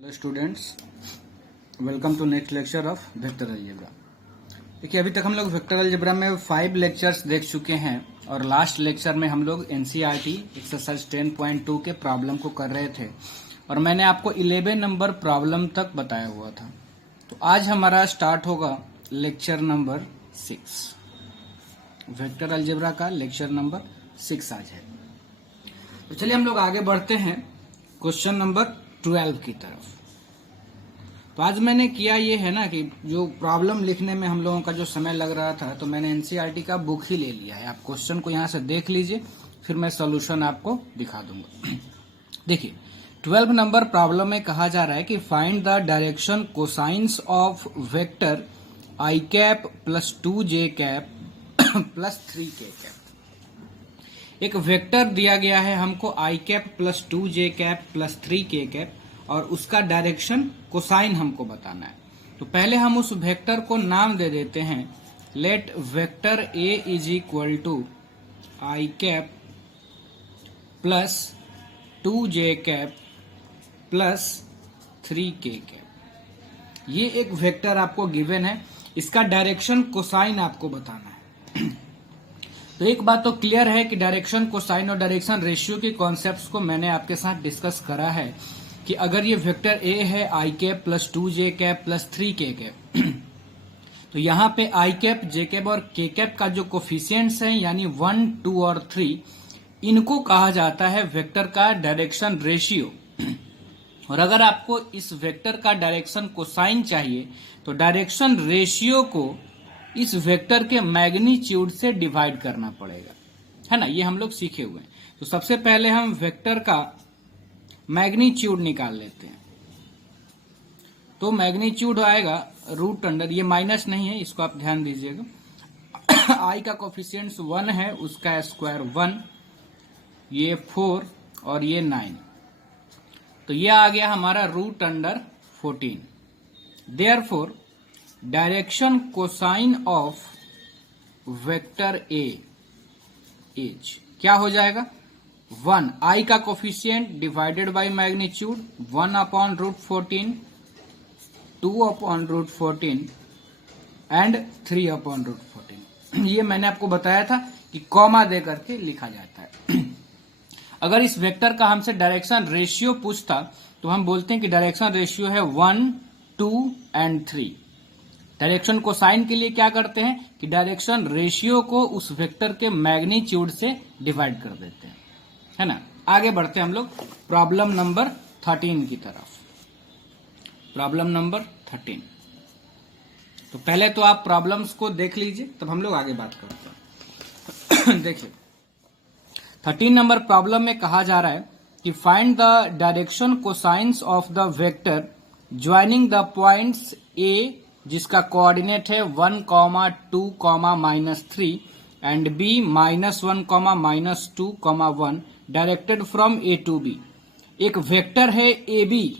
Hello students, welcome to next lecture of vector algebra. देखिए, अभी तक हम लोग वेक्टर अलजेब्रा में 5 लेक्चर्स देख चुके हैं और लास्ट लेक्चर में हम लोग एनसीईआरटी एक्सरसाइज 10.2 के प्रॉब्लम को कर रहे थे और मैंने आपको 11 नंबर प्रॉब्लम तक बताया हुआ था। तो आज हमारा स्टार्ट होगा लेक्चर नंबर 6। वेक्टर अलजेब्रा का लेक्चर नंबर 6 आज है। तो चलिए हम लोग आगे बढ़ते हैं क्वेश्चन नंबर 12 की तरफ। तो आज मैंने किया ये है ना कि जो प्रॉब्लम लिखने में हम लोगों का जो समय लग रहा था, तो मैंने एनसीईआरटी का बुक ही ले लिया है। आप क्वेश्चन को यहाँ से देख लीजिए, फिर मैं सॉल्यूशन आपको दिखा दूंगा। देखिए, 12 नंबर प्रॉब्लम में कहा जा रहा है कि find the direction cosines of vector i cap plus 2j cap plus 3k cap. एक वेक्टर दिया गया है हमको i cap plus 2j cap plus 3k cap और उसका डायरेक्शन कोसाइन हमको बताना है। तो पहले हम उस वेक्टर को नाम दे देते हैं। Let vector a is equal to i cap plus 2j cap plus 3k cap. ये एक वेक्टर आपको गिवन है, इसका डायरेक्शन कोसाइन आपको बताना है। तो एक बात तो क्लियर है कि डायरेक्शन कोसाइन और डायरेक्शन रेशियो के कॉन्सेप्ट्स को मैंने आपके साथ डिस्कस करा है कि अगर ये वेक्टर ए है i cap plus 2j cap plus 3k cap, तो यहाँ पे आई कैप, जे कैप और के कैप का जो कोफिशिएंट्स हैं यानी 1, 2 और 3, इनको कहा जाता है वेक्टर का डायरेक्शन रेशियो। और अगर आपको इस वेक्टर का डायरेक्शन कोसाइन चाहिए तो डायरेक्शन रेशियो को इस वेक्टर के मैग्नीट्यूड से डिवाइड करना पड़ेगा, है ना। ये हम लोग सीखे हुए हैं। तो सबसे पहले हम वेक्टर का मैग्नीट्यूड निकाल लेते हैं। तो मैग्नीट्यूड आएगा रूट अंडर, ये माइनस नहीं है, इसको आप ध्यान दीजिएगा। आई का कोफिशिएंट्स 1 है, उसका स्क्वायर 1, ये 4 और ये 9, तो ये आ गया हमारा root under 14। Therefore direction cosine of vector A is क्या हो जाएगा, 1 आई का coefficient divided by magnitude 1 upon root 14, 2 upon root 14 and 3 upon root 14। ये मैंने आपको बताया था कि कॉमा दे करके लिखा जाता है। अगर इस वेक्टर का हमसे डायरेक्शन रेशियो पूछता तो हम बोलते हैं कि डायरेक्शन रेशियो है 1, 2 एंड 3। डायरेक्शन कोसाइन के लिए क्या करते हैं कि डायरेक्शन रेशियो को उस वेक्टर के मैग्नीट्यूड से डिवाइड कर देते हैं, है ना। आगे बढ़ते हैं हम लोग प्रॉब्लम नंबर 13 की तरफ। Problem number 13। तो पहले तो आप प्रॉब्लम्स को देख लीजिए, तब हम लोग आगे बात करते हैं। देखिए, 13 नंबर प्रॉब्लम में कहा जा रहा है कि find the direction cosines of the vector joining the points A, जिसका कोऑर्डिनेट है 1, 2, -3 and b -1, -2, 1 directed from A to B. एक वेक्टर है ए बी,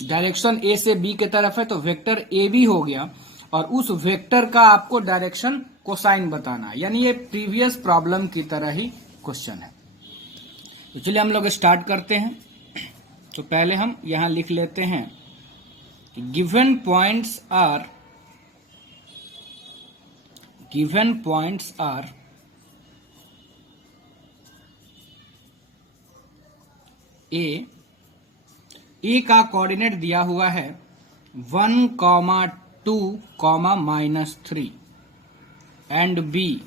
डायरेक्शन ए से बी के तरफ है, तो वेक्टर ए बी हो गया और उस वेक्टर का आपको डायरेक्शन कोसाइन बताना है, यानी ये प्रीवियस प्रॉब्लम की तरह ही क्वेश्चन है। तो चलिए हम लोग स्टार्ट करते हैं। तो पहले हम यहां लिख लेते हैं कि गिवन पॉइंट्स आर ए का कोऑर्डिनेट दिया हुआ है 1, 2, -3 एंड बी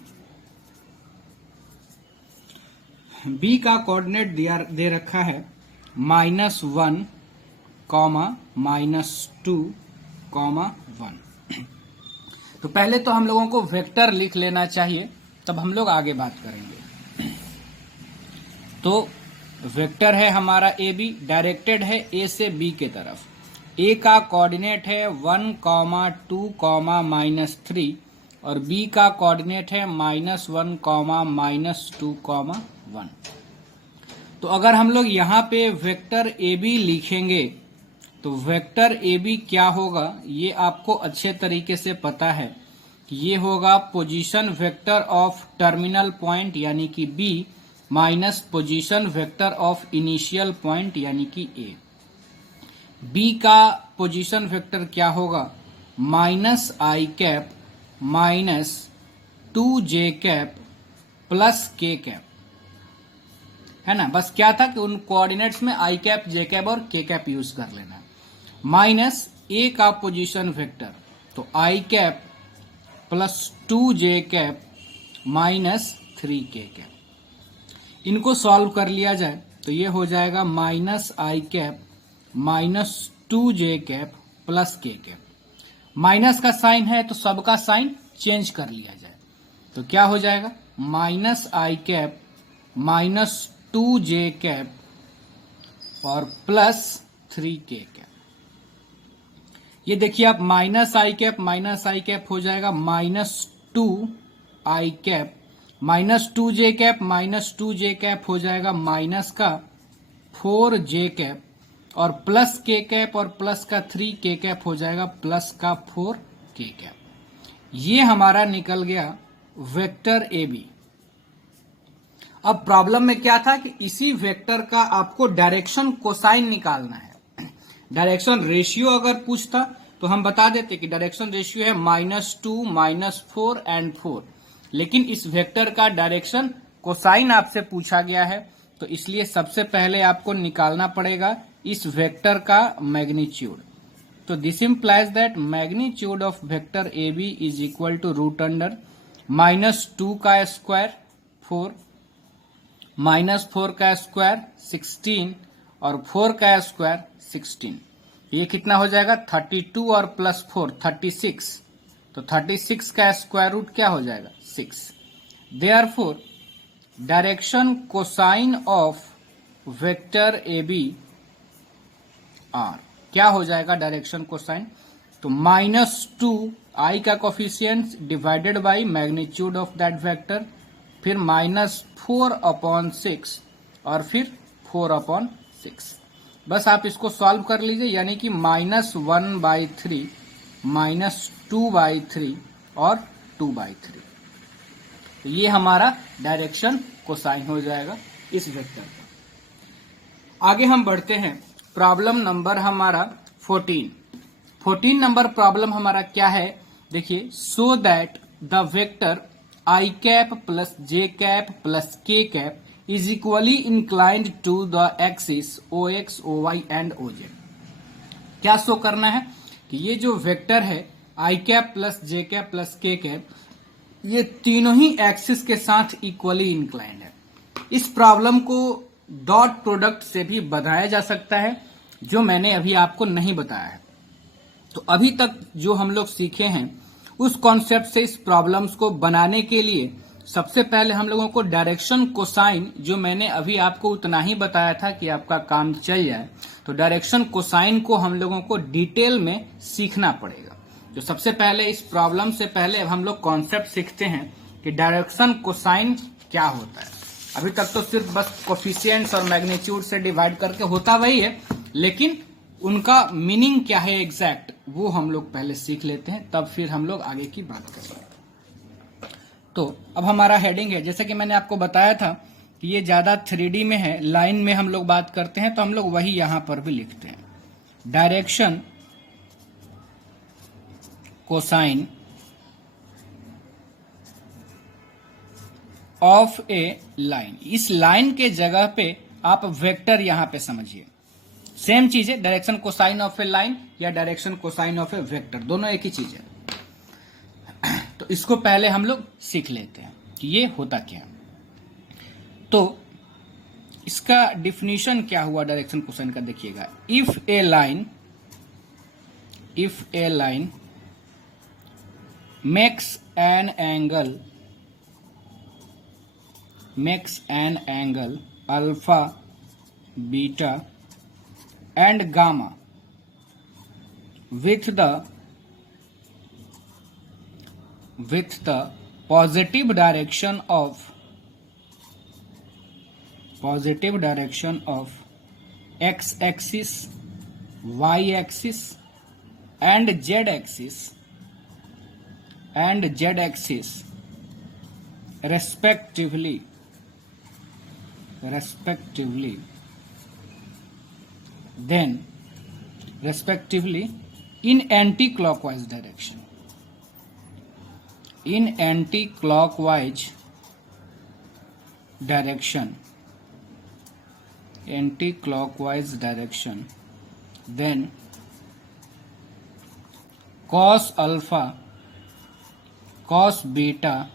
का कोऑर्डिनेट दे रखा है -1, -2, 1। तो पहले तो हम लोगों को वेक्टर लिख लेना चाहिए, तब हम लोग आगे बात करेंगे। तो वेक्टर है हमारा ए बी, डायरेक्टेड है ए से बी के तरफ। ए का कोऑर्डिनेट है 1, 2, -3 और बी का कोऑर्डिनेट है -1, -2, 1। तो अगर हम लोग यहाँ पे वेक्टर ए बी लिखेंगे तो वेक्टर ए बी क्या होगा, ये आपको अच्छे तरीके से पता है कि ये होगा position vector of terminal point यानी कि B minus position vector of initial point यानी कि ए। बी का पोजीशन वेक्टर क्या होगा, minus i cap minus 2j cap plus k cap, है ना। बस क्या था कि उन कोऑर्डिनेट्स में आई कैप, जे कैप और के कैप यूज कर लेना। माइनस ए का पोजीशन वेक्टर, तो i cap plus 2j cap minus 3k cap. इनको सॉल्व कर लिया जाए तो ये हो जाएगा minus i cap minus 2j cap plus k cap. Minus का साइन है तो सबका साइन चेंज कर लिया जाए, तो क्या हो जाएगा, minus i cap minus 2j cap और प्लस 3k कैप। ये देखिए आप, माइनस आई कैप हो जाएगा minus 2 i cap minus 2j cap minus 2j cap हो जाएगा माइनस का 4j कैप और प्लस k कैप और प्लस का 3k कैप हो जाएगा प्लस का 4k कैप। ये हमारा निकल गया वेक्टर ए बी। अब प्रॉब्लम में क्या था कि इसी वेक्टर का आपको डायरेक्शन कोसाइन निकालना है। डायरेक्शन रेशियो अगर पूछता तो हम बता देते कि डायरेक्शन रेशियो है -2 -4 एंड 4, लेकिन इस वेक्टर का डायरेक्शन कोसाइन आपसे पूछा गया है, तो इसलिए सबसे पहले आपको निकालना पड़ेगा इस वेक्टर का मैग्नीट्यूड। तो this implies that magnitude of vector A B is equal to root under -2 का स्क्वायर 4 -4 का स्क्वायर 16 और 4 का स्क्वायर 16। ये कितना हो जाएगा, 32 और प्लस 4 36, तो 36 का स्क्वायर रूट क्या हो जाएगा, 6। Therefore direction cosine of vector A B are क्या हो जाएगा, डायरेक्शन कोसाइन, तो -2 आई का coefficient divided by magnitude of that vector, फिर -4/6 और फिर 4/6। बस आप इसको सॉल्व कर लीजिए, यानी कि -1/3 -2/3 और 2/3। तो ये हमारा डायरेक्शन कोसाइन हो जाएगा इस वेक्टर का। आगे हम बढ़ते हैं, प्रॉब्लम नंबर हमारा 14 नंबर प्रॉब्लम हमारा क्या है, देखिए, सो that the vector i cap plus j cap plus k cap is equally inclined to the axis OX, OY and OZ। क्या शो करना है कि ये जो वेक्टर है i cap plus j cap plus k cap, ये तीनों ही axis के साथ इक्वली इंक्लाइंड है। इस प्रॉब्लम को डॉट प्रोडक्ट से भी बनाया जा सकता है, जो मैंने अभी आपको नहीं बताया है। तो अभी तक जो हम लोग सीखे हैं उस कॉन्सेप्ट से इस प्रॉब्लम्स को बनाने के लिए सबसे पहले हम लोगों को डायरेक्शन कोसाइन, जो मैंने अभी आपको उतना ही बताया था कि आपका काम चल जाए, तो डायरेक्शन कोसाइन को हम लोगों को डिटेल में सीखना पड़ेगा। तो सबसे पहले इस प्रॉब्लम से पहले हम लोग कॉन्सेप्ट सीखते हैं कि डायरेक्शन कोसाइन क्या होता है। अभी तक तो सिर्फ बस कोफिशिएंट्स और मैग्नीट्यूड से डिवाइड करके होता वही है, लेकिन उनका मीनिंग क्या है एग्जैक्ट, वो हम लोग पहले सीख लेते हैं, तब फिर हम लोग आगे की बात करेंगे। तो अब हमारा हेडिंग है, जैसे कि मैंने आपको बताया था कि ये ज्यादा 3D में है, लाइन में हम लोग बात करते हैं, तो हम लोग वही यहां पर भी लिखते हैं, direction cosine of a line. इस लाइन के जगह पे आप वेक्टर यहां पे समझिए, सेम चीज है, direction cosine of a line या direction cosine of a vector, दोनों एक ही चीज है। तो इसको पहले हम लोग सीख लेते हैं कि ये होता क्या है। तो इसका डिफिनीशन क्या हुआ डायरेक्शन कोसाइन का, देखिएगा, if A line makes an angle alpha beta and gamma with the positive direction of x axis, y axis and z axis respectively, then respectively in anti-clockwise direction. In anti-clockwise direction, then cos alpha, cos beta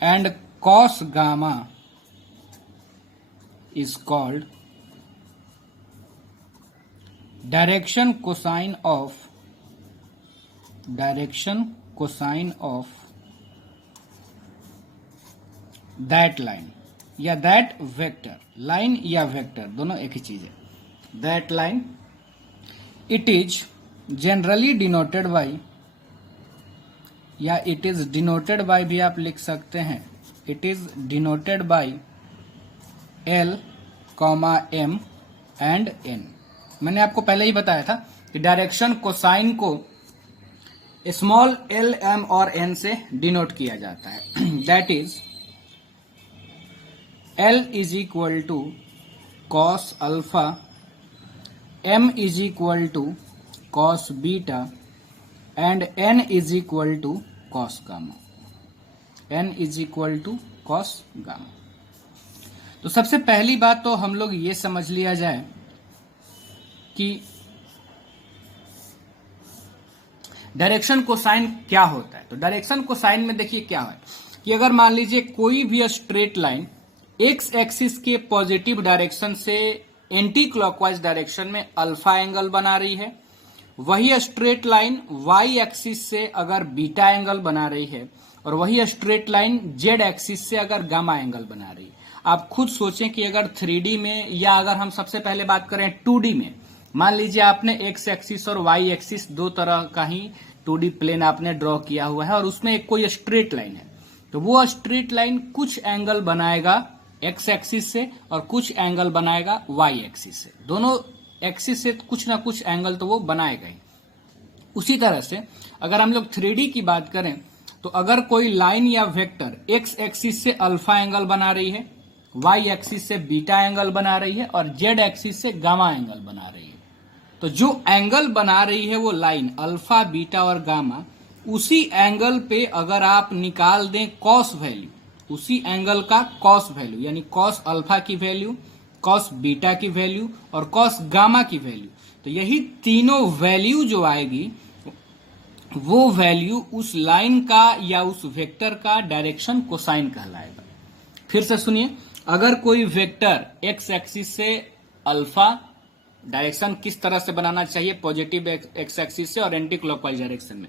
and cos gamma is called direction cosine of that line या that vector. Line या vector दोनों एक ही चीज है. That line, it is generally denoted by, या it is denoted by भी आप लिख सकते हैं. It is denoted by L, M and N. मैंने आपको पहले ही बताया था कि डायरेक्शन कोसाइन को स्मॉल l, m और n से डिनोट किया जाता है. That is L is equal to cos alpha, m is equal to cos beta and n is equal to cos gamma. n is equal to cos gamma. तो सबसे पहली बात तो हम लोग ये समझ लिया जाए कि डायरेक्शन कोसाइन क्या होता है. तो डायरेक्शन कोसाइन में देखिए क्या है कि अगर मान लीजिए कोई भी स्ट्रेट लाइन एक्स एक्सिस के पॉजिटिव डायरेक्शन से एंटी क्लॉकवाइज डायरेक्शन में अल्फा एंगल बना रही है, वही स्ट्रेट लाइन वाई एक्सिस से अगर बीटा एंगल बना रही है और वही स्ट्रेट लाइन जेड एक्सिस से अगर गामा एंगल बना रही है. आप खुद सोचें कि अगर 3D में या अगर हम सबसे पहले बात करें 2D में, मान लीजिए आपने एक्स एक्सिस और वाई एक्सिस दो तरह का ही 2D प्लेन आपने ड्रॉ किया हुआ है और उसमें एक कोई स्ट्रेट लाइन है. तो वो स्ट्रेट लाइन कुछ एंगल बनाएगा एक्स एक्सिस से और कुछ एंगल बनाएगा वाई एक्सिस से. दोनों एक्सिस से कुछ ना कुछ एंगल तो वो बनाएगा ही. उसी तरह से अगर हम लोग 3D की बात करें तो अगर कोई लाइन या वेक्टर एक्स एक्सिस से अल्फा एंगल बना रही है, वाई एक्सिस से बीटा एंगल बना रही है और जेड एक्सिस से गामा एंगल बना रही है, तो जो एंगल बना रही है वो लाइन अल्फा, बीटा और गामा, उसी एंगल पे अगर आप निकाल दें कॉस वैल्यू, उसी एंगल का कॉस वैल्यू यानी कॉस अल्फा की वैल्यू, कॉस बीटा की वैल्यू और कॉस गामा की वैल्यू, तो यही तीनों वैल्यू जो आएगी वो वैल्यू उस लाइन का या उस वेक्टर का डायरेक्शन कोसाइन कहलाएगा. फिर से सुनिए, अगर कोई वेक्टर एक्स एक्सिस से अल्फा, डायरेक्शन किस तरह से बनाना चाहिए, पॉजिटिव एक्स एक्सिस से और एंटी क्लॉकवाइज डायरेक्शन में,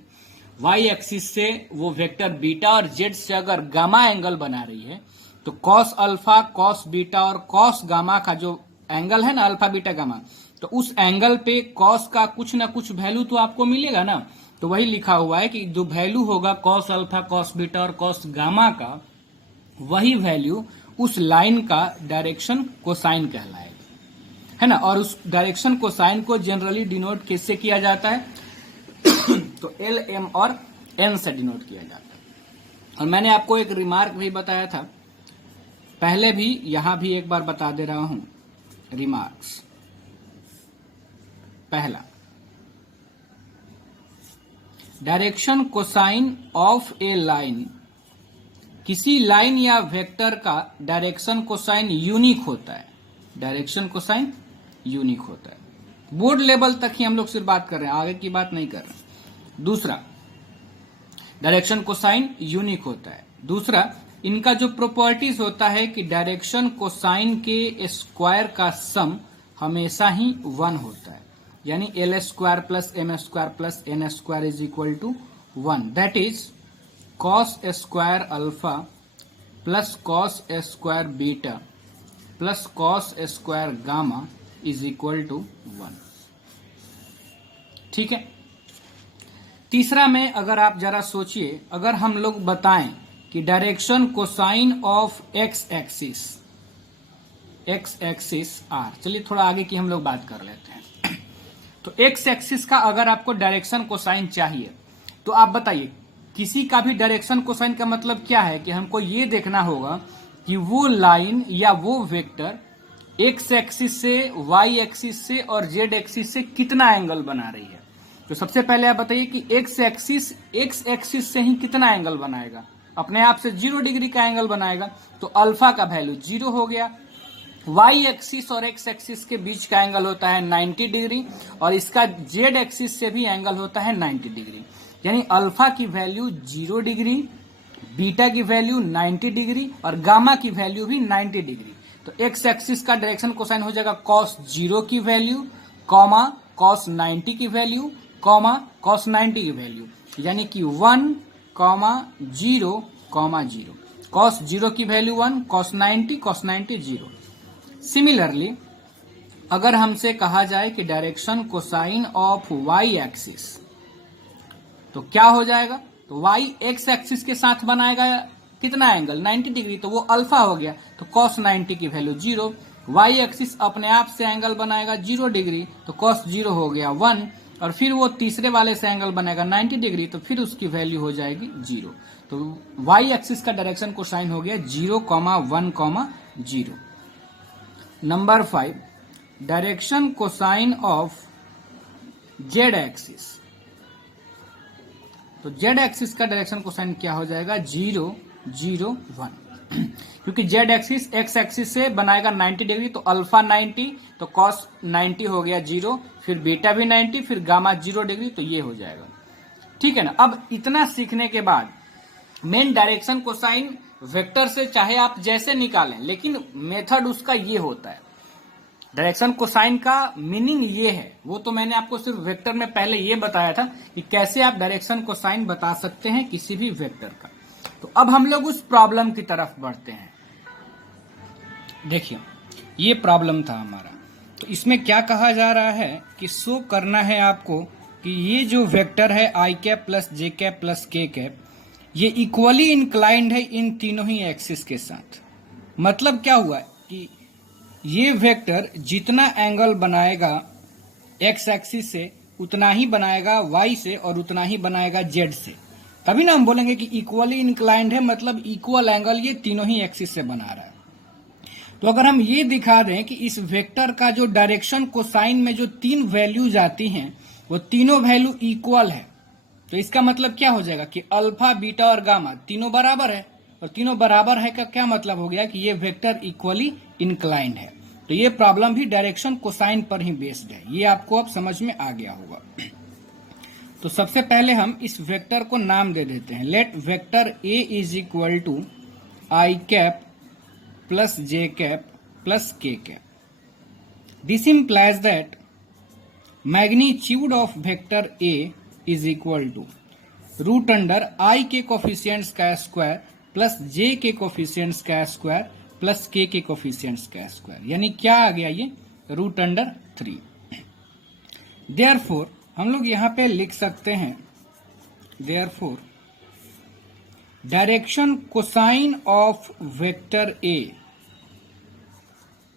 वाई एक्सिस से वो वेक्टर बीटा और जेड से अगर गामा एंगल बना रही है तो कॉस अल्फा, कॉस बीटा और कॉस गामा का जो एंगल है ना, अल्फा बीटा गामा, तो उस एंगल पे कॉस का कुछ ना कुछ वैल्यू तो आपको मिलेगा ना. तो वही लिखा हुआ है कि जो वैल्यू होगा कॉस अल्फा, कॉस बीटा और कॉस गामा का, वही वैल्यू उस लाइन का डायरेक्शन कोसाइन कहलाएगा, है ना. और उस डायरेक्शन कोसाइन को जनरली डिनोट किससे किया जाता है तो एल, एम और एन से डिनोट किया जाता है. और मैंने आपको एक रिमार्क भी बताया था पहले भी, यहां भी एक बार बता दे रहा हूं रिमार्क्स. पहला, direction cosine of a line, किसी लाइन या वेक्टर का डायरेक्शन कोसाइन यूनिक होता है. डायरेक्शन कोसाइन यूनिक होता है. बोर्ड लेवल तक ही हम लोग सिर्फ बात कर रहे हैं, आगे की बात नहीं कर रहे हैं. दूसरा, डायरेक्शन कोसाइन यूनिक होता है. दूसरा, इनका जो प्रॉपर्टीज होता है कि डायरेक्शन कोसाइन के स्क्वायर का सम हमेशा ही 1 होता है, यानी L square plus M square plus N square is equal to 1. That is cos square alpha plus cos square beta plus cos square gamma is equal to 1. ठीक है. तीसरा में अगर आप जरा सोचिए, अगर हम लोग बताएं कि direction cosine of X axis are, चलिए थोड़ा आगे की हम लोग बात कर लेते हैं. तो एक्स एक्सिस का अगर आपको डायरेक्शन कोसाइन चाहिए तो आप बताइए, किसी का भी डायरेक्शन कोसाइन का मतलब क्या है कि हमको ये देखना होगा कि वो लाइन या वो वेक्टर एक्स एक्सिस से, वाई एक्सिस से और जेड एक्सिस से कितना एंगल बना रही है। तो सबसे पहले आप बताइए कि एक्स एक्सिस से ही कितना एंगल बनाएगा, अपने आप से 0 डिग्री का एंगल बनाएगा। तो अल्फा का वैल्यू 0 हो गया। वाई एक्सिस और एक्स एक्सिस के बीच का एंगल होता है 90 डिग्री और इसका जेड एक्सिस से भी एंगल होता है 90 डिग्री। यानी अल्फा की वैल्यू 0 डिग्री, बीटा की वैल्यू 90 डिग्री और गामा की वैल्यू भी 90 डिग्री। तो एक्स एक्सिस का डायरेक्शन कोसाइन हो जाएगा cos 0 की वैल्यू, कॉमा cos 90 की वैल्यू, कॉमा cos 90 की वैल्यू, यानी कि 1, 0, 0। cos 0 की वैल्यू 1, cos 90 0। सिमिलरली अगर हमसे कहा जाए कि direction cosine of Y axis, तो क्या हो जाएगा। तो वाई एक्स एक्सिस के साथ बनाएगा कितना एंगल, 90 डिग्री, तो वो अल्फा हो गया। तो cos 90 की वैल्यू 0। वाई एक्सिस अपने आप से एंगल बनाएगा 0 डिग्री, तो cos 0 हो गया 1 और फिर वो तीसरे वाले से एंगल बनेगा 90 डिग्री, तो फिर उसकी वैल्यू हो जाएगी 0। तो वाई एक्सिस का डायरेक्शन कोसाइन हो गया 0, 1, 0। Number 5, direction cosine of Z axis. तो जेड एक्सिस का डायरेक्शन कोसाइन क्या हो जाएगा, 0, 0, 1। क्योंकि जेड एक्सिस एक्स एक्सिस से बनाएगा 90 डिग्री, तो अल्फा 90, तो cos 90 हो गया 0, फिर बीटा भी 90, फिर गामा 0 डिग्री, तो ये हो जाएगा। ठीक है ना। अब इतना सीखने के बाद मेन डायरेक्शन कोसाइन वेक्टर से चाहे आप जैसे निकालें, लेकिन मेथड उसका ये होता है। डायरेक्शन कोसाइन का मीनिंग ये है, वो तो मैंने आपको सिर्फ वेक्टर में पहले ये बताया था कि कैसे आप डायरेक्शन कोसाइन बता सकते हैं किसी भी वेक्टर का। तो अब हम लोग उस प्रॉब्लम की तरफ बढ़ते हैं। देखिए ये प्रॉब्लम था हमारा। तो इसमें क्या कहा जा रहा है कि शो करना है आपको कि ये जो वेक्टर है i cap plus j cap plus k cap, ये इक्वली इंक्लाइंड है इन तीनों ही एक्सिस के साथ। मतलब क्या हुआ कि ये वेक्टर जितना एंगल बनाएगा एक्स एक्सिस से उतना ही बनाएगा वाई से और उतना ही बनाएगा जेड से। तभी ना हम बोलेंगे कि इक्वली इंक्लाइंड है, मतलब इक्वल एंगल ये तीनों ही एक्सिस से बना रहा है। तो अगर हम ये दिखा दें कि इस वेक्टर का जो डायरेक्शन कोसाइन में जो 3 वैल्यूज आती हैं वो तीनों वैल्यू इक्वल है, तो इसका मतलब क्या हो जाएगा कि अल्फा, बीटा और गामा तीनों बराबर है। और तीनों बराबर है का क्या मतलब हो गया कि ये वेक्टर इक्वली इंक्लाइंड है। तो ये प्रॉब्लम भी डायरेक्शन कोसाइन पर ही बेस्ड है। ये आपको अब समझ में आ गया होगा। तो सबसे पहले हम इस वेक्टर को नाम दे देते हैं। Let vector A is equal to i cap plus j cap plus k cap. This implies that magnitude of vector A is equal to root under i के कोफिशिएंट्स का स्क्वायर प्लस जे के coefficients का square plus k coefficients का square. यानी क्या आ गया ये, root under 3। Therefore हम लोग यहां पे लिख सकते हैं, therefore direction cosine of vector A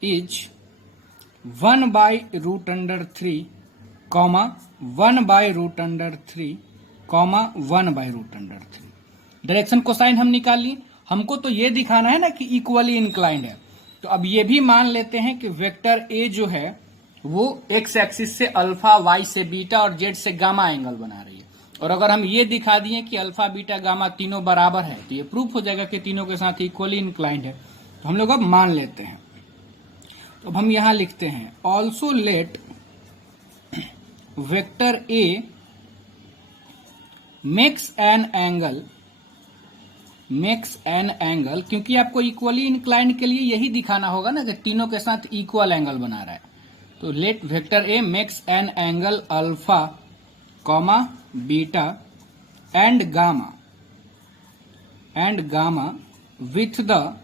is 1 by root under 3, 1 by root under 3, 1 by root under 3। Direction cosine हम निकाल लिए। हमको तो ये दिखाना है ना कि इक्वली इंक्लाइंड है। तो अब ये भी मान लेते हैं कि वेक्टर ए जो है वो एक्स एक्सिस से अल्फा, वाई से बीटा और जेड से गामा एंगल बना रही है। और अगर हम ये दिखा दिए कि अल्फा, बीटा, गामा तीनों बराबर है, तो ये प्रूफ हो जाएगा कि तीनों के साथ इक्वली इंक्लाइंड है। तो हम लोग अब मान लेते हैं। तो अब हम यहां लिखते हैं also let vector A makes an angle, क्योंकि आपको इक्वली इंक्लाइंड के लिए यही दिखाना होगा ना कि तीनों के साथ इक्वल एंगल बना रहा है। तो let vector A makes an angle alpha, beta and gamma with the,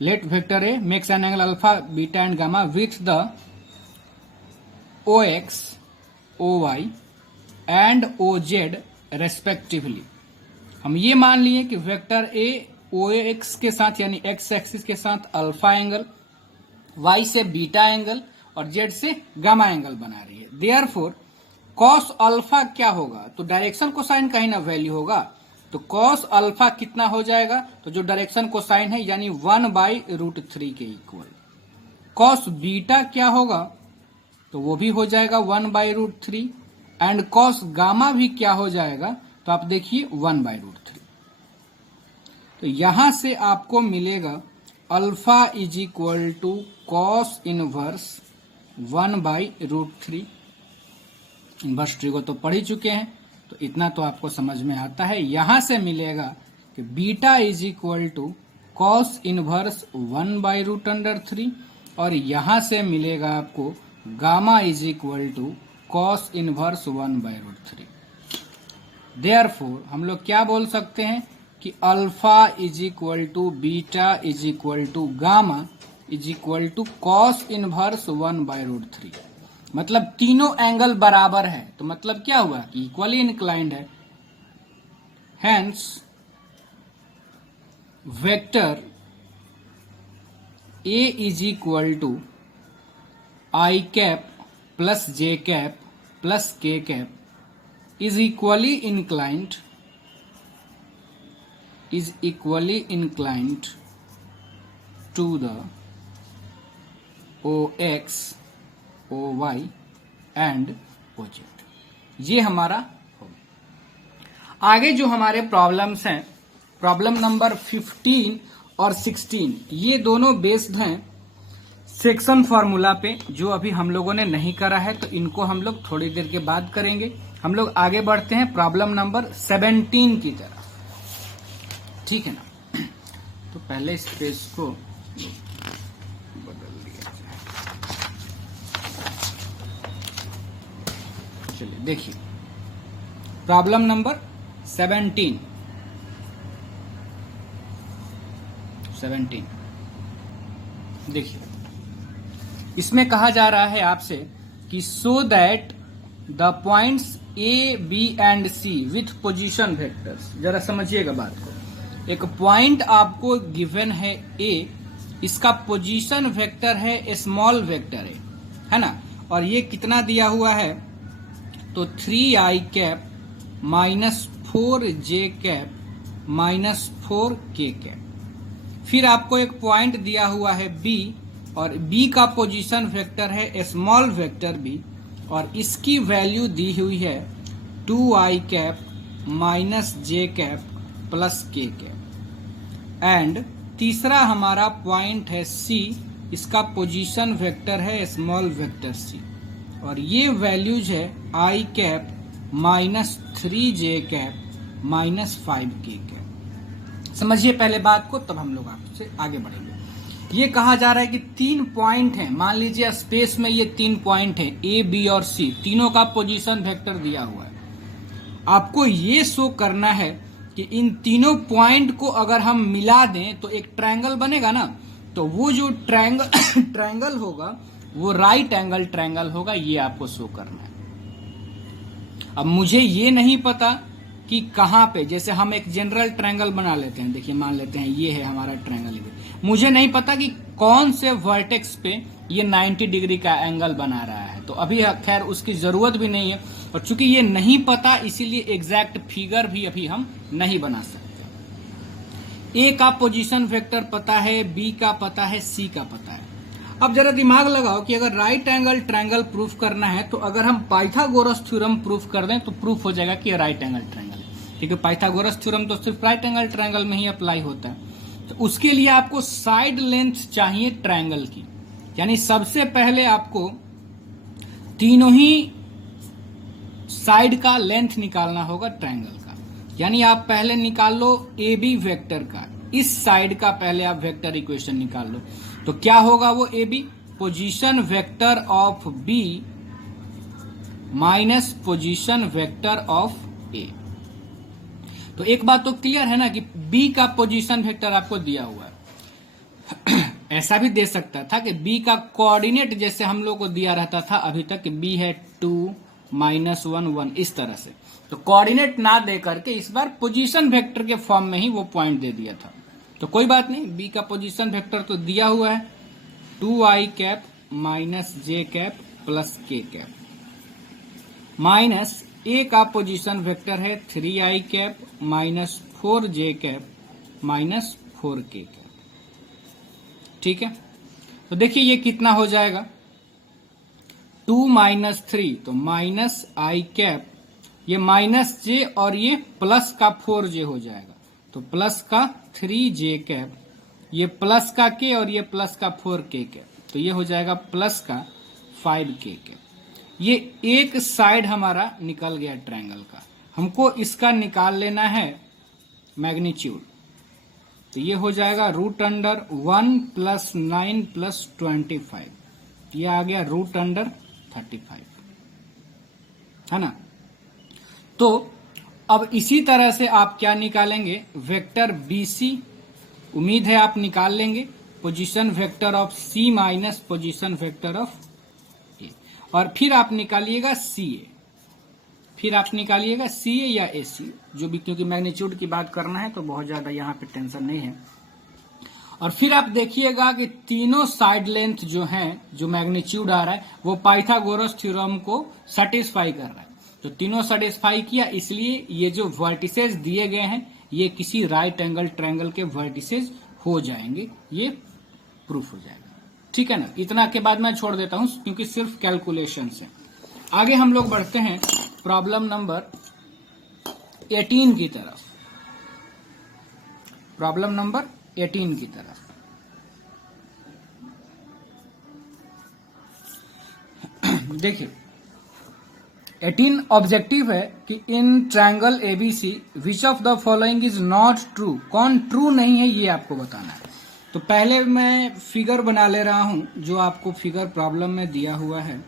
let vector A makes an angle alpha, beta and gamma with the OX, OY and OZ respectively. हम ये मान लिए कि vector A OX के साथ यानी x axis के साथ अल्फा एंगल, Y से बीटा एंगल और Z से गामा एंगल बना रही है। देयरफॉर cos अल्फा क्या होगा, तो डायरेक्शन कोसाइन का ही ना वैल्यू होगा। तो कॉस अल्फा कितना हो जाएगा, तो जो डायरेक्शन कोसाइन है यानी 1/√3 के इक्वल। कॉस बीटा क्या होगा, तो वो भी हो जाएगा 1/√3 एंड कॉस गामा भी क्या हो जाएगा, तो आप देखिए 1/√3। तो यहां से आपको मिलेगा alpha is equal to cos inverse 1/√3। Inverse ट्री को तो पढ़ ही चुके हैं, तो इतना तो आपको समझ में आता है। यहां से मिलेगा कि beta is equal to cos inverse 1/√3 और यहां से मिलेगा आपको gamma is equal to cos inverse 1/√3। Therefore हम लोग क्या बोल सकते हैं कि alpha is equal to beta is equal to gamma is equal to cos inverse 1/√3। मतलब तीनों एंगल बराबर है, तो मतलब क्या हुआ कि इक्वली इंक्लाइंड है। Hence vector A is equal to i cap plus j cap plus k cap is equally inclined to the OX, OY and OZ। ये हमारा होगा। आगे जो हमारे प्रॉब्लम्स हैं, प्रॉब्लम नंबर 15 और 16, ये दोनों बेस्ड हैं सेक्शन फॉर्मूला पे, जो अभी हम लोगों ने नहीं करा है, तो इनको हम लोग थोड़ी देर के बाद करेंगे। हम लोग आगे बढ़ते हैं प्रॉब्लम नंबर 17 की तरफ, ठीक है ना। तो पहले इस पेज को बदल दिया जाए। चलिए देखिए प्रॉब्लम नंबर 17। देखिए इसमें कहा जा रहा है आपसे कि so that the points A B and C with position vectors. जरा समझिएगा बात को। एक पॉइंट आपको गिवन है ए, इसका पोजीशन वेक्टर है स्मॉल वेक्टर है ना, और ये कितना दिया हुआ है, तो 3i cap minus 4j cap minus 4k cap. फिर आपको एक पॉइंट दिया हुआ है बी, और बी का पोजीशन वेक्टर है स्मॉल वेक्टर बी, और इसकी वैल्यू दी हुई है 2i cap minus j cap plus k cap. And तीसरा हमारा पॉइंट है सी, इसका पोजीशन वेक्टर है स्मॉल वेक्टर सी, और ये वैल्यूज है i cap minus 3j cap minus 5k cap. समझिए पहले बात को, तब हम लोग आपसे आगे बढ़ेंगे। ये कहा जा रहा है कि 3 पॉइंट हैं, मान लीजिए स्पेस में ये 3 पॉइंट है ए बी और सी, तीनों का पोजीशन वेक्टर दिया हुआ है। आपको ये शो करना है कि इन तीनों पॉइंट को अगर हम मिला दें तो एक ट्रायंगल बनेगा ना, तो वो जो ट्रायंगल होगा वो राइट एंगल ट्रायंगल होगा। ये आपको शो करना है। अब मुझे ये नहीं पता कि कहां पे, जैसे हम एक जनरल ट्रायंगल बना लेते हैं, देखिए मान लेते हैं ये है हमारा ट्रायंगल, मुझे नहीं पता कि कौन से वर्टेक्स पे ये 90 डिग्री का एंगल बना रहा है, तो अभी खैर उसकी जरूरत भी नहीं है, और चूंकि ये नहीं पता इसीलिए एग्जैक्ट फिगर भी अभी हम नहीं बना सकते। ए का पोजीशन वेक्टर पता है, बी का पता है, सी का पता है। अब जरा दिमाग लगाओ कि अगर राइट एंगल ट्रायंगल प्रूफ करना है, तो अगर हम पाइथागोरस थ्योरम प्रूफ कर दें तो प्रूफ हो जाएगा कि राइट एंगल ट्रायंगल है, क्योंकि पाइथागोरस थ्योरम तो सिर्फ राइट एंगल ट्रायंगल में ही अप्लाई होता है। तो उसके लिए आपको साइड लेंथ चाहिए ट्रायंगल की, यानी सबसे पहले आपको तीनों ही साइड का लेंथ निकालना होगा ट्रायंगल का। यानी आप पहले निकाल लो ए बी वेक्टर का, इस साइड का पहले आप वेक्टर इक्वेशन निकाल लो। तो क्या होगा वो A B, position vector of B minus position vector of A. तो एक बात तो क्लियर है ना कि बी का पोजीशन वेक्टर आपको दिया हुआ है। ऐसा भी दे सकता था कि बी का कोऑर्डिनेट जैसे हम लोग को दिया रहता था अभी तक, बी है 2 -1 1 इस तरह से, तो कोऑर्डिनेट ना दे करके इस बार पोजीशन वेक्टर के फॉर्म में ही वो पॉइंट दे दिया था। तो कोई बात नहीं, बी का पोजीशन वेक्टर तो दिया हुआ है 2i cap minus j cap plus k cap minus A का पोजीशन वेक्टर है 3i cap minus 4j cap minus 4k cap. ठीक है, तो देखिए ये कितना हो जाएगा, 2 माइनस 3 तो माइनस आई कैप, ये माइनस जे और ये प्लस का 4j हो जाएगा, तो प्लस का 3j कैप, ये प्लस का k और ये प्लस का 4k कैप, तो ये हो जाएगा प्लस का 5k कैप। ये एक साइड हमारा निकल गया ट्रायंगल का, हमको इसका निकाल लेना है मैग्नीट्यूड, तो ये हो जाएगा √1 प्लस 9 प्लस 25, ये आ गया √35, है ना। तो अब इसी तरह से आप क्या निकालेंगे, वेक्टर BC, उम्मीद है आप निकाल लेंगे, position vector of C minus position vector of A, और फिर आप निकालिएगा CA, फिर आप निकालिएगा CA या AC जो भी, क्योंकि मैग्नीट्यूड की बात करना है तो बहुत ज्यादा यहाँ पे टेंशन नहीं है। और फिर आप देखिएगा कि तीनों साइड लेंथ जो हैं, जो मैग्नीट्यूड आ रहा है वो पाइथागोरस थ्योरम को सेटिस्फाई कर रहा है, तो तीनों सेटिस्फाई किया, इसलिए ये जो वर्टिसेस दिए गए हैं ये किसी राइट एंगल ट्रायंगल के वर्टिसेस हो जाएंगे, ये प्रूफ हो जाएगा। ठीक है ना, इतना के बाद मैं छोड़ देता हूं क्योंकि सिर्फ कैलकुलेशन से। आगे हम लोग बढ़ते हैं प्रॉब्लम नंबर 18 की तरफ, प्रॉब्लम नंबर 18 की तरफ। देखिए 18 ऑब्जेक्टिव है कि in triangle ABC which of the following is not true, कौन ट्रू नहीं है ये आपको बताना है। तो पहले मैं फिगर बना ले रहा हूं जो आपको फिगर प्रॉब्लम में दिया हुआ है।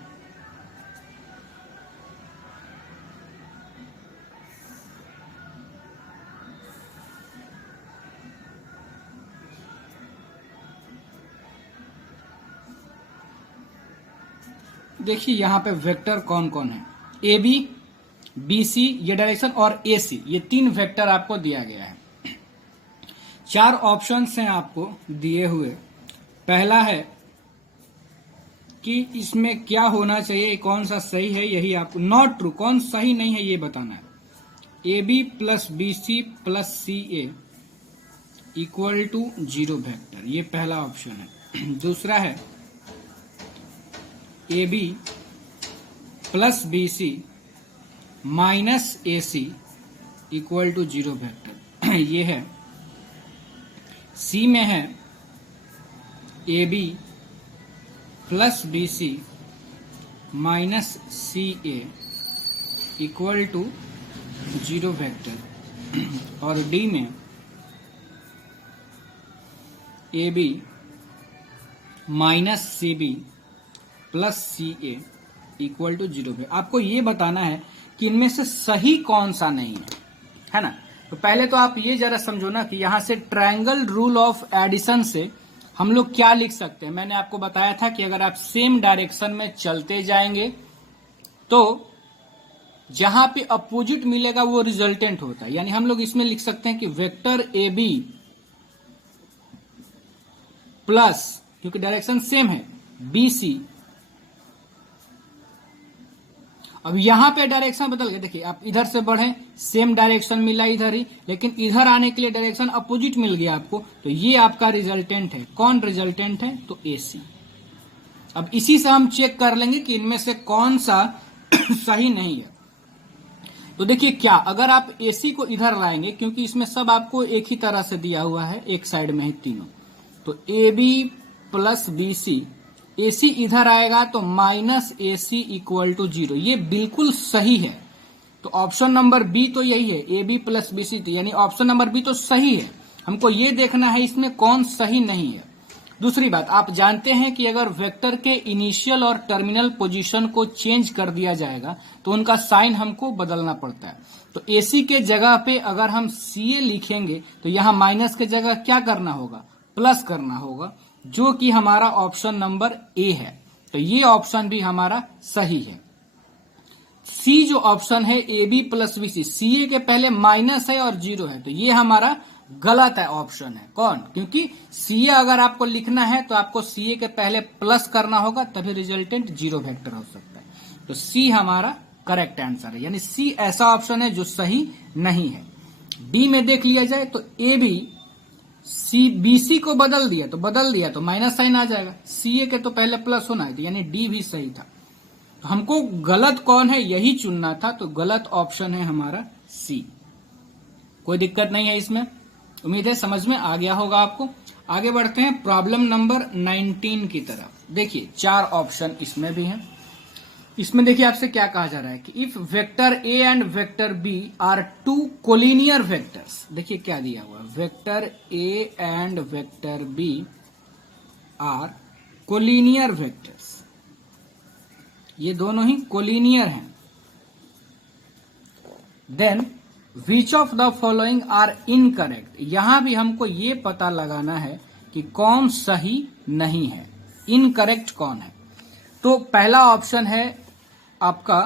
देखिए यहां पे वेक्टर कौन कौन है, AB, BC ये डायरेक्शन और AC, ये 3 वेक्टर आपको दिया गया है। 4 ऑप्शंस हैं आपको दिए हुए। पहला है कि इसमें क्या होना चाहिए, कौन सा सही है, यही आपको, नॉट ट्रू कौन सही नहीं है ये बताना है। AB plus BC plus CA equal to 0 vector, ये पहला ऑप्शन है। दूसरा है AB plus BC minus AC equal to 0 vector, ये है। C में है AB plus BC minus CA equal to 0 vector, और D में AB minus CB plus CA equal to 0 है। आपको ये बताना है कि इनमें से सही कौन सा नहीं है ना। तो पहले तो आप ये जरा समझो ना कि यहां से ट्रायंगल रूल ऑफ एडिशन से हम लोग क्या लिख सकते हैं। मैंने आपको बताया था कि अगर आप सेम डायरेक्शन में चलते जाएंगे तो जहां पे अपोजिट मिलेगा वो रिजल्टेंट होता है, यानी हम लोग इसमें लिख सकते हैं कि वेक्टर AB प्लस, क्योंकि डायरेक्शन सेम है, BC, अब यहां पे डायरेक्शन बदल गया, देखिए आप इधर से बढ़े, सेम डायरेक्शन मिला इधर ही, लेकिन इधर आने के लिए डायरेक्शन अपोजिट मिल गया आपको, तो ये आपका रिजल्टेंट है। कौन रिजल्टेंट है, तो AC। अब इसी से हम चेक कर लेंगे कि इनमें से कौन सा सही नहीं है। तो देखिए क्या, अगर आप AC को इधर लाएंगे, क्योंकि इसमें सब आपको एक ही तरह से दिया हुआ है, एक साइड में ही तीनों, तो AB प्लस BC, AC इधर आएगा तो माइनस AC इक्वल टू 0, ये बिल्कुल सही है। तो ऑप्शन नंबर बी तो यही है, AB प्लस BC, यानी ऑप्शन नंबर बी तो सही है। हमको ये देखना है इसमें कौन सही नहीं है। दूसरी बात, आप जानते हैं कि अगर वेक्टर के इनिशियल और टर्मिनल पोजीशन को चेंज कर दिया जाएगा तो उनका साइन हमको बदलना पड़ता है। तो AC के जगह पे अगर हम CA लिखेंगे तो यहाँ माइनस के जगह क्या करना होगा, प्लस करना होगा, जो कि हमारा ऑप्शन नंबर A है। तो ये ऑप्शन भी हमारा सही है। C जो ऑप्शन है AB प्लस BC, CA के पहले माइनस है और 0 है, तो ये हमारा गलत है ऑप्शन है। कौन, क्योंकि CA अगर आपको लिखना है तो आपको CA के पहले प्लस करना होगा, तभी रिजल्टेंट 0 वेक्टर हो सकता है। तो C हमारा करेक्ट आंसर है, यानी सी ऐसा ऑप्शन है जो सही नहीं है। डी में देख लिया जाए तो A B C B C को बदल दिया तो माइनस साइन आ जाएगा, सी ए के तो पहले प्लस होना है, यानी डी भी सही था। तो हमको गलत कौन है यही चुनना था, तो गलत ऑप्शन है हमारा सी। कोई दिक्कत नहीं है इसमें, उम्मीद है समझ में आ गया होगा आपको। आगे बढ़ते हैं प्रॉब्लम नंबर 19 की तरफ। देखिए 4 ऑप्शन इसमें भी हैं। इसमें देखिए आपसे क्या कहा जा रहा है कि if vector A and vector B are two collinear vectors. देखिए क्या दिया हुआ है, vector A and vector B are collinear vectors, ये दोनों ही कोलिनियर हैं। Then which of the following are incorrect. यहां भी हमको ये पता लगाना है कि कौन सही नहीं है, इनकरेक्ट कौन है। तो पहला ऑप्शन है आपका,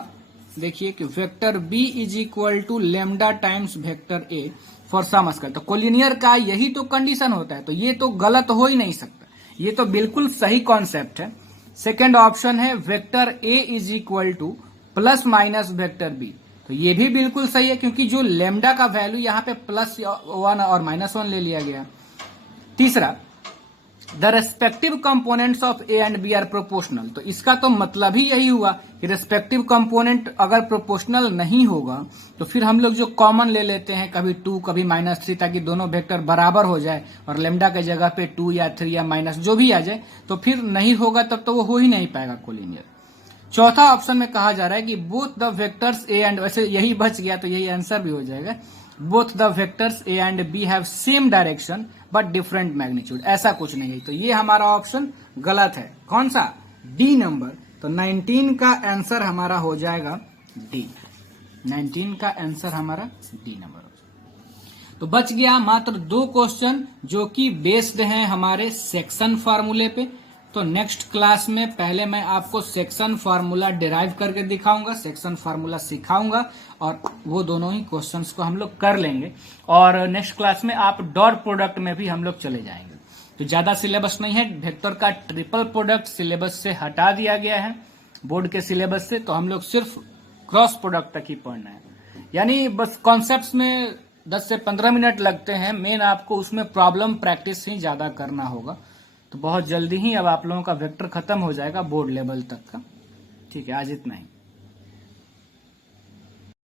देखिए कि vector B is equal to lambda times vector A for some scalar. तो कोलिनियर का यही तो कंडीशन होता है, तो ये तो गलत हो ही नहीं सकता, ये तो बिल्कुल सही कॉन्सेप्ट है। सेकेंड ऑप्शन है vector A is equal to plus minus vector B. तो ये भी बिल्कुल सही है, क्योंकि जो लेमडा का वैल्यू यहाँ पे +1 और -1 ले लिया गया। तीसरा, the respective components of A and B are proportional. तो इसका तो मतलब ही यही हुआ कि रेस्पेक्टिव कंपोनेंट अगर प्रोपोर्शनल नहीं होगा तो फिर हम लोग जो कॉमन ले लेते हैं, कभी 2 कभी -3, ताकि दोनों वेक्टर बराबर हो जाए और लेमडा के जगह पे 2 या 3 या माइनस जो भी आ जाए, तो फिर नहीं होगा, तब तो वो हो ही नहीं पाएगा कोलिनियर। चौथा ऑप्शन में कहा जा रहा है कि both the vectors A and, वैसे यही बच गया तो यही आंसर भी हो जाएगा, both the vectors A and B have same direction but different magnitude. ऐसा कुछ नहीं है, तो ये हमारा ऑप्शन गलत है। कौन सा? D number. तो 19 का आंसर हमारा हो जाएगा डी। 19 का आंसर हमारा डी नंबर। तो बच गया मात्र 2 क्वेश्चन जो कि बेस्ड हैं हमारे सेक्शन फार्मूले पे। तो नेक्स्ट क्लास में पहले मैं आपको सेक्शन फार्मूला डिराइव करके दिखाऊंगा, सेक्शन फार्मूला सिखाऊंगा, और वो दोनों ही क्वेश्चंस को हम लोग कर लेंगे। और नेक्स्ट क्लास में आप डॉट प्रोडक्ट में भी हम लोग चले जाएंगे। तो ज्यादा सिलेबस नहीं है, वेक्टर का ट्रिपल प्रोडक्ट सिलेबस से हटा दिया गया है बोर्ड के सिलेबस से, तो हम लोग सिर्फ क्रॉस प्रोडक्ट तक ही पढ़ना है। यानी बस कॉन्सेप्ट्स में 10 से 15 मिनट लगते हैं, मेन आपको उसमें प्रॉब्लम प्रैक्टिस ही ज्यादा करना होगा। तो बहुत जल्दी ही अब आप लोगों का वेक्टर खत्म हो जाएगा बोर्ड लेवल तक का। ठीक है, आज इतना ही।